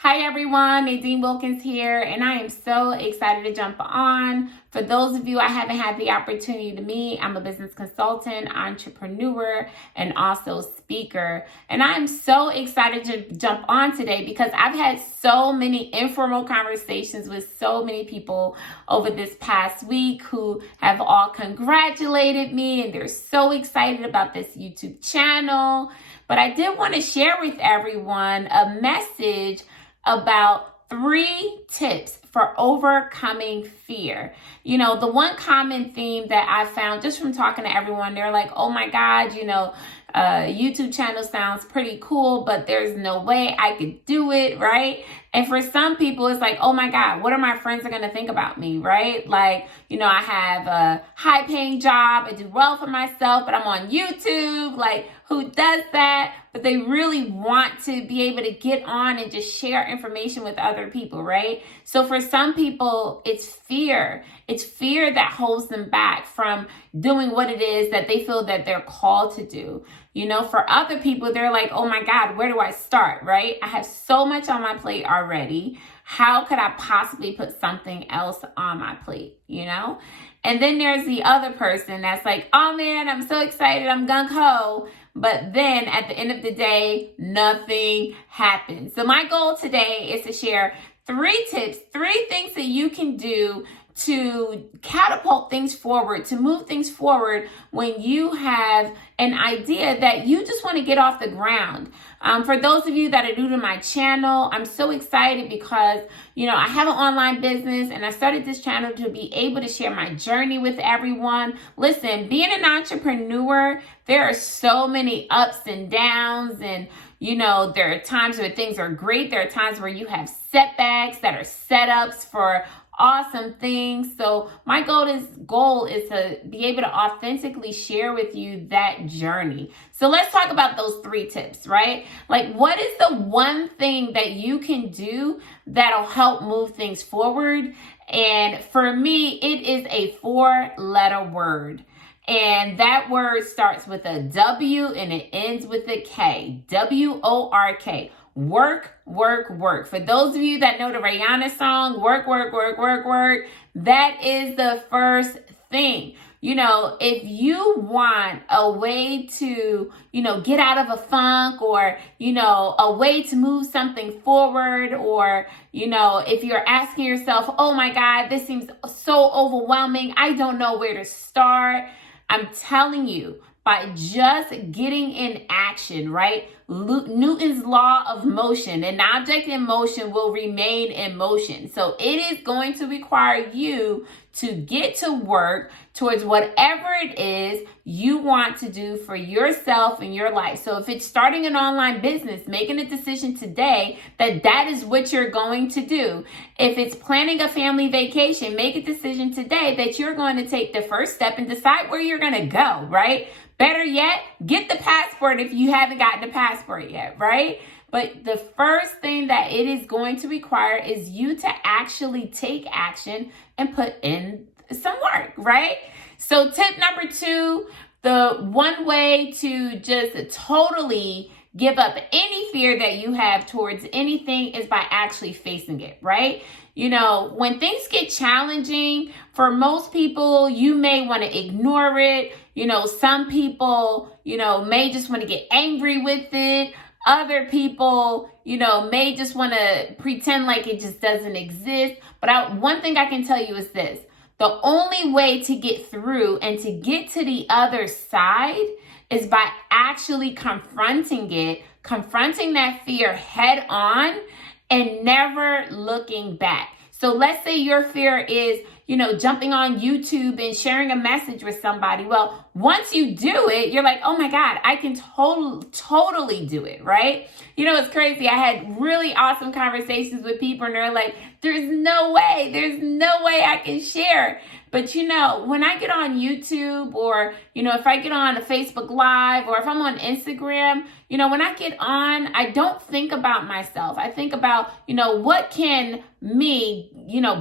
Hi everyone, Nadine Wilkins here, and I am so excited to jump on. For those of you I haven't had the opportunity to meet, I'm a business consultant, entrepreneur, and also speaker. And I'm so excited to jump on today because I've had so many informal conversations with so many people over this past week who have all congratulated me, and they're so excited about this YouTube channel. But I did want to share with everyone a message about 3 tips for overcoming fear. You know, the one common theme that I found just from talking to everyone, they're like, oh my God, YouTube channel sounds pretty cool, but there's no way I could do it, right? And for some people, it's like, oh my God, what are my friends are going to think about me, right? Like, I have a high paying job, I do well for myself, but I'm on YouTube. Like, who does that? But they really want to be able to get on and just share information with other people, right? So for some people, it's fear. It's fear that holds them back from doing what it is that they feel that they're called to do. For other people, they're like, oh my God, where do I start, right? I have so much on my plate already. How could I possibly put something else on my plate, And then there's the other person that's like, oh man, I'm so excited, I'm gung-ho. But then at the end of the day, nothing happens. So my goal today is to share 3 tips, 3 things that you can do to catapult things forward, to move things forward when you have an idea that you just want to get off the ground. For those of you that are new to my channel, I'm so excited because, I have an online business and I started this channel to be able to share my journey with everyone. Listen, being an entrepreneur, there are so many ups and downs, and there are times where things are great. There are times where you have setbacks that are setups for awesome things. So my goal is to be able to authentically share with you that journey. So let's talk about those 3 tips, right? Like, what is the one thing that you can do that'll help move things forward? And for me, it is a 4-letter word. And that word starts with a W and it ends with a K. WORK. Work, work, work. For those of you that know the Rihanna song, work, work, work, work, work, that is the first thing. If you want a way to, get out of a funk, or, a way to move something forward, or, if you're asking yourself, oh my God, this seems so overwhelming, I don't know where to start. I'm telling you, by just getting in action, right? Newton's law of motion, an object in motion will remain in motion. So it is going to require you to get to work towards whatever it is you want to do for yourself and your life. So if it's starting an online business, making a decision today that is what you're going to do. If it's planning a family vacation, make a decision today that you're going to take the first step and decide where you're going to go, right? Better yet, get the passport if you haven't gotten the passport yet, right? But the first thing that it is going to require is you to actually take action and put in some work, right? So tip number 2, the one way to just totally give up any fear that you have towards anything is by actually facing it, right? When things get challenging, for most people, you may want to ignore it. Some people, may just want to get angry with it. Other people, may just want to pretend like it just doesn't exist. But one thing I can tell you is this. The only way to get through and to get to the other side is by actually confronting that fear head on and never looking back. So let's say your fear is, jumping on YouTube and sharing a message with somebody. Well, once you do it, you're like, oh my God, I can totally do it, right? It's crazy. I had really awesome conversations with people and they're like, there's no way I can share. But when I get on YouTube, or, if I get on a Facebook Live, or if I'm on Instagram, when I get on, I don't think about myself. I think about, what can me,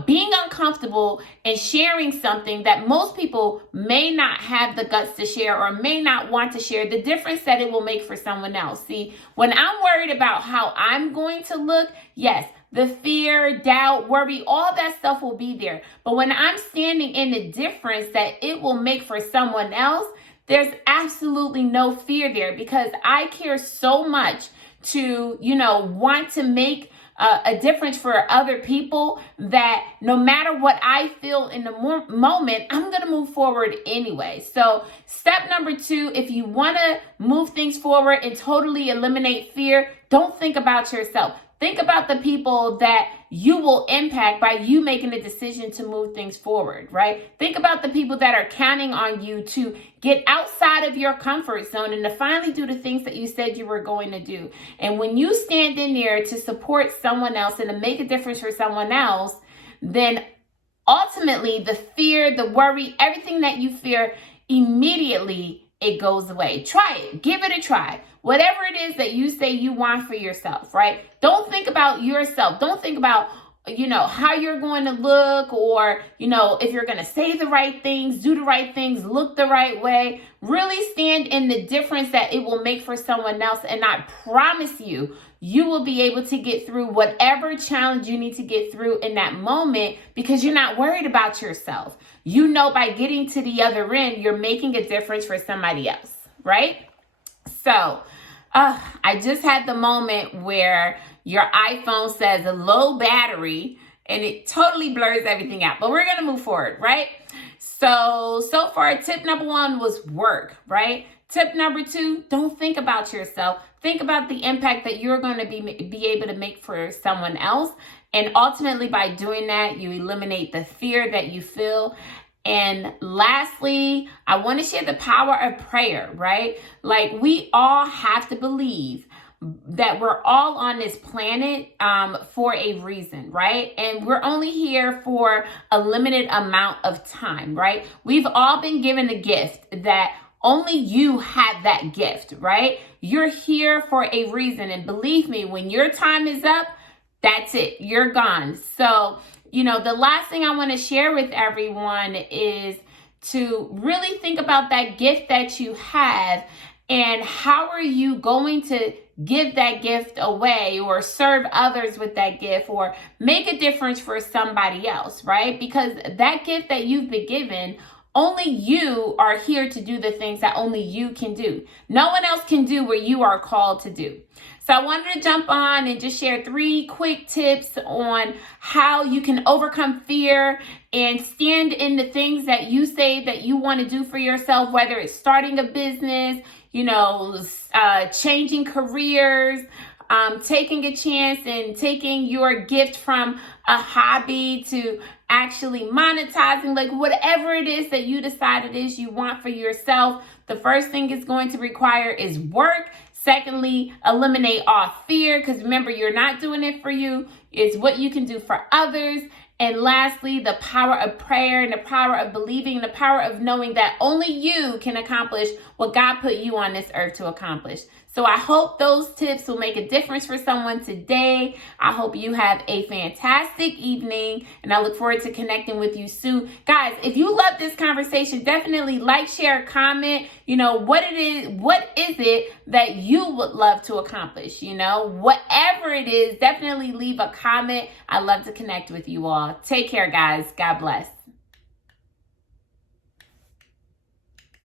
being uncomfortable and sharing something that most people may not have the guts to share or may not want to share, the difference that it will make for someone else. See, when I'm worried about how I'm going to look, yes, the fear, doubt, worry, all that stuff will be there. But when I'm standing in the difference that it will make for someone else, there's absolutely no fear there, because I care so much to, want to make a difference for other people, that no matter what I feel in the moment, I'm going to move forward anyway. So step number 2, if you want to move things forward and totally eliminate fear, don't think about yourself. Think about the people that you will impact by you making a decision to move things forward, right? Think about the people that are counting on you to get outside of your comfort zone and to finally do the things that you said you were going to do. And when you stand in there to support someone else and to make a difference for someone else, then ultimately the fear, the worry, everything that you fear, immediately it goes away. Try it. Give it a try. Whatever it is that you say you want for yourself, right? Don't think about yourself. Don't think about, how you're going to look, or, if you're going to say the right things, do the right things, look the right way. Really stand in the difference that it will make for someone else. And I promise you, you will be able to get through whatever challenge you need to get through in that moment, because you're not worried about yourself. By getting to the other end, you're making a difference for somebody else, right? So, I just had the moment where your iPhone says a low battery and it totally blurs everything out. But we're going to move forward, right? So far, tip number 1 was work, right? Tip number 2, don't think about yourself. Think about the impact that you're going to be able to make for someone else. And ultimately, by doing that, you eliminate the fear that you feel. And lastly, I want to share the power of prayer, right? Like, we all have to believe that we're all on this planet for a reason, right? And we're only here for a limited amount of time, right? We've all been given a gift that only you have that gift, right? You're here for a reason. And believe me, when your time is up, that's it. You're gone. So, the last thing I want to share with everyone is to really think about that gift that you have, and how are you going to give that gift away, or serve others with that gift, or make a difference for somebody else, right? Because that gift that you've been given, only you are here to do the things that only you can do. No one else can do what you are called to do. So I wanted to jump on and just share 3 quick tips on how you can overcome fear and stand in the things that you say that you want to do for yourself, whether it's starting a business, changing careers, taking a chance and taking your gift from a hobby to actually monetizing, like whatever it is that you decide it is you want for yourself. The first thing it's going to require is work. Secondly, eliminate all fear, because remember, you're not doing it for you. It's what you can do for others. And lastly, the power of prayer and the power of believing, the power of knowing that only you can accomplish what God put you on this earth to accomplish. So I hope those tips will make a difference for someone today. I hope you have a fantastic evening, and I look forward to connecting with you soon. Guys, if you love this conversation, definitely like, share, comment, what is it that you would love to accomplish? Whatever it is, definitely leave a comment. I love to connect with you all. Take care, guys. God bless.